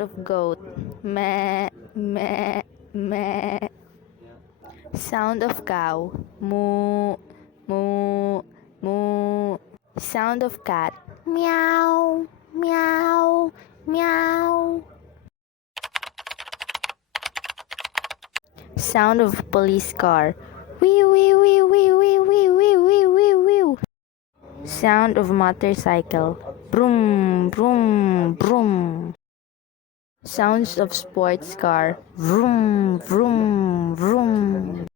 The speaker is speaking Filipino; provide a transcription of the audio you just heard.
Sound of goat. Meh, meh, meh. Sound of cow. Moo, moo, moo. Sound of cat. Meow, meow, meow. Sound of police car. Wee wee wee wee wee wee wee wee wee wee. Sound of motorcycle. Vroom, vroom, vroom. Sounds of sports car. Vroom, vroom, vroom.